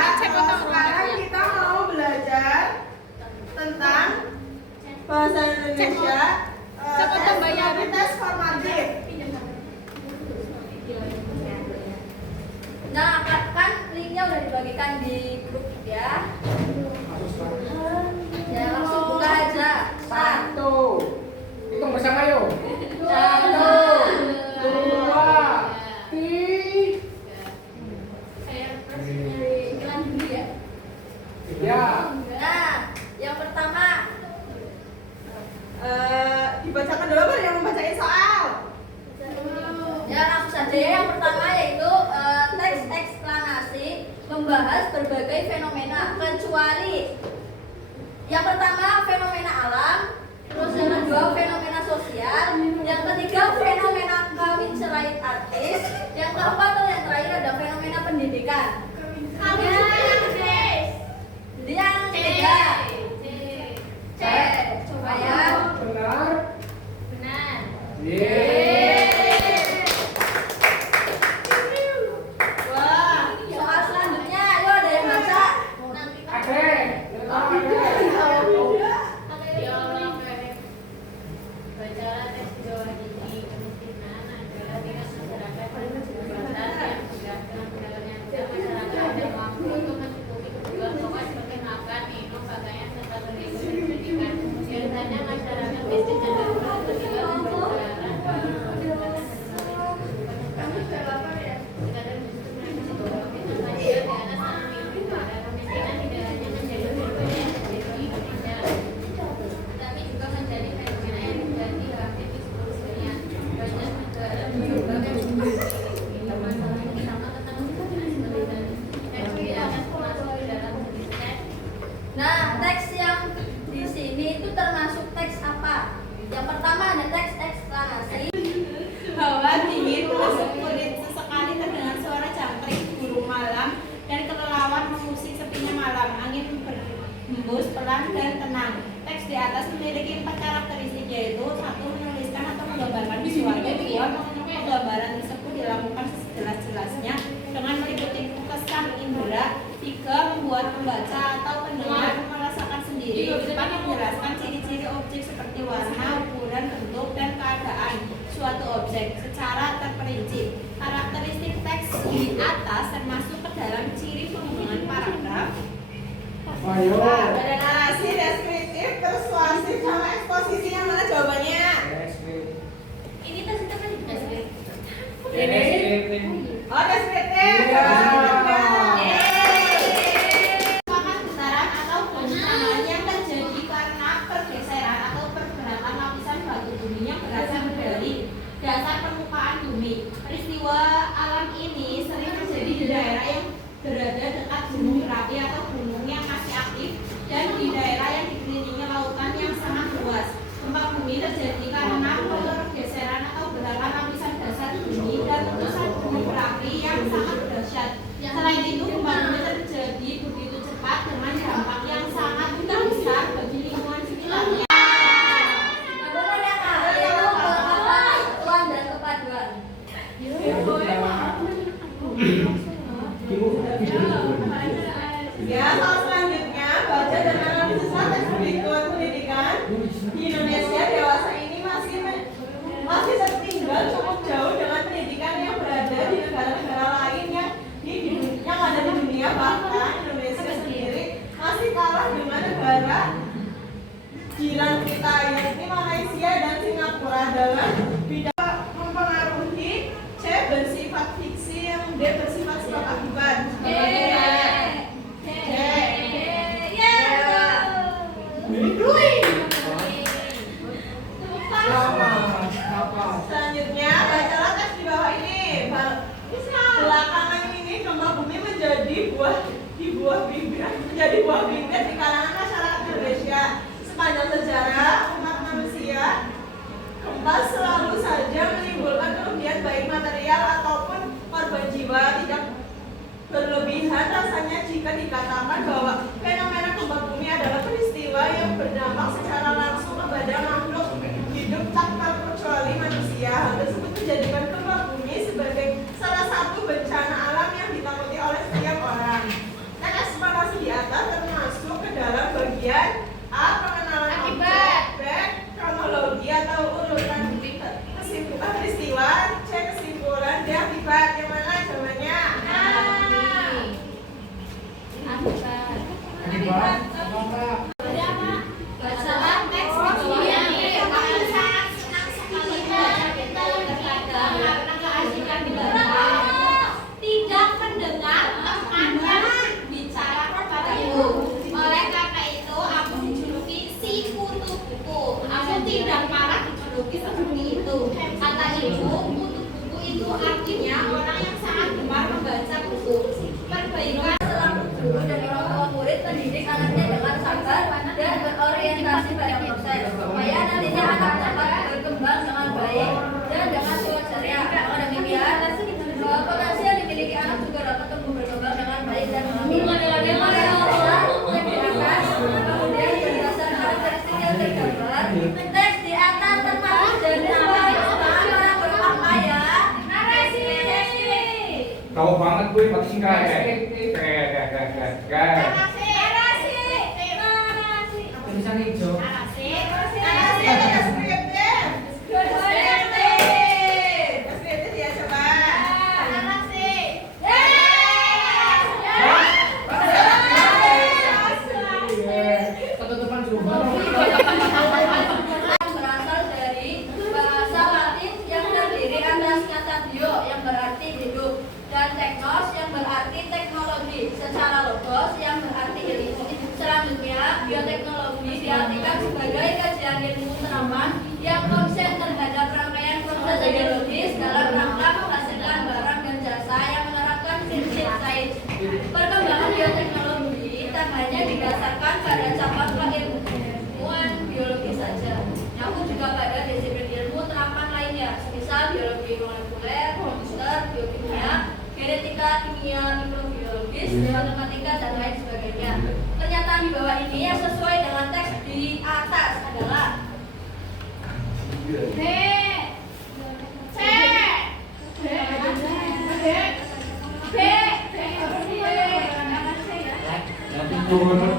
sekarang kita mau belajar tentang bahasa Indonesia tes formatif. Nah, kan linknya udah dibagikan di grup ya. Ya langsung buka aja. 1. Hitung bersama yuk. 1, 2, 3. Iklan dulu ya. Ya. Nah, yang pertama Dibacakan dulu apa yang membacain soal? ya langsung saja ya. Yang pertama yaitu teks eksplanasi membahas berbagai fenomena kecuali yang pertama fenomena alam, terus yang kedua fenomena sosial, yang ketiga fenomena kawin cerai artis, yang keempat atau yang terakhir ada fenomena pendidikan. Jadi yang ketiga C. Coba ya. Benar. Wah, soal selanjutnya, ayo ada yang baca. Bacalah teks di bawah ini. Kemungkinan adalah tingkat masyarakat dan kesempatan yang sudah dalam yang masyarakat yang mampu untuk mencukupi kebutuhan pokok seperti makan, minum, pakaian, serta pendidikan. Biasanya masyarakat miskin cenderung terlibat pembelajaran tapi juga menjadi fenomena yang terjadi hampir di seluruh dunia. Banyak negara mencoba masalah ini sama tentang teks di atas termasuk di dalam jenis teks. Nah, teks yang di sini itu termasuk teks apa? Yang pertama ada teks eksplanasi. Hawa dingin masuk kulit sesekali terdengar suara jangkrik burung malam dan kelelawar mengusik sepinya malam. Angin berhembus pelan dan tenang. Teks di atas memiliki 4 karakteristik, yaitu 1. Menuliskan atau menggambarkan visual. 2. Penggambaran tersebut dilakukan sejelas-jelasnya dengan meliputi kesan indera. 3. Membuat pembaca atau pendengar merasakan sendiri. 4. Menjelaskan ciri-ciri objek seperti warna, ukuran, bentuk, dan keadaan suatu objek secara terperinci. Karakteristik teks di atas termasuk ke dalam ciri penghubungan paragraf. Ayo. Ada narasi, deskriptif, persuasif, sama eksposisi. Yang mana jawabannya? Ini tes kita kan deskriptif. Oh, deskriptif. Iya. Merupakan getaran atau goncangan yang terjadi karena pergeseran atau pergerakan lapisan batu bumi yang berasal dari dasar permukaan bumi. Peristiwa alam ini sering terjadi di daerah yang berada dekat gunung berapi atau gunung yang masih aktif dan di daerah yang dikelilingi lautan yang sangat luas. Gempa bumi terjadi karena pergeseran atau gerakan lapisan dasar bumi dan letusan gunung berapi yang sangat dahsyat. Selain itu, gempa bumi terjadi begitu cepat dengan dampak yang sangat besar bagi lingkungan sekitarnya. Kemudian yang A yaitu kesatuan dan kepaduan. Ya, soal selanjutnya baca dan analisis teks berikut. Pendidikan di Indonesia dewasa ini masih tertinggal cukup jauh dengan pendidikan yang berada di negara-negara lain yang ada di dunia. Bahkan Indonesia sendiri masih kalah dengan negara jiran kita, yakni Malaysia dan Singapura dalam bidang mempengaruhi. C. Bersifat fiksi, yang D. bersifat sebab akibat. Selanjutnya, bacalah teks di bawah ini. Belakangan ini gempa bumi menjadi buah bibit di kalangan masyarakat Indonesia. Sepanjang sejarah umat manusia, gempa selalu saja menimbulkan kerugian baik material ataupun korban jiwa. Tidak berlebihan rasanya jika dikatakan bahwa fenomena gempa bumi adalah peristiwa yang berdampak secara langsung kepada makhluk hidup tak terkecuali manusia. Hal tersebut menjadikan gempa bumi sebagai salah satu bencana alam yang ditakuti oleh setiap orang. Teks tergambar dan berorientasi pada proses supaya nantinya anak dapat berkembang dengan baik dan dengan sewajarnya. Dengan demikian, potensi yang dimiliki anak juga dapat tumbuh berkembang dengan baik dan kemudian berdasarkan karakteristik yang tergambar, teks di atas termasuk jenis para berupa ya. Narasi. Tahu banget gue pasti kayak Tulisan hijau. Ketutupan jubah. Berasal dari bahasa Latin yang terdiri atas kata bio yang berarti hidup dan teknos yang berarti teknologi, secara logos yang berarti ilmu. Selanjutnya, bioteknologi diartikan sebagai kajian ilmu terapan yang konsen terhadap rangkaian proses biologis dalam rangka menghasilkan barang dan jasa yang menerapkan prinsip sains. Perkembangan bioteknologi tak hanya didasarkan pada cabang keilmuan biologi saja, namun juga pada disiplin ilmu terapan lainnya, semisal biologi molekuler, komputer, biokimia, genetika, kimia, mikrobiologis, matematika, dan lain sebagainya. Pernyataan di bawah ini yang sesuai dengan teks di atas adalah turun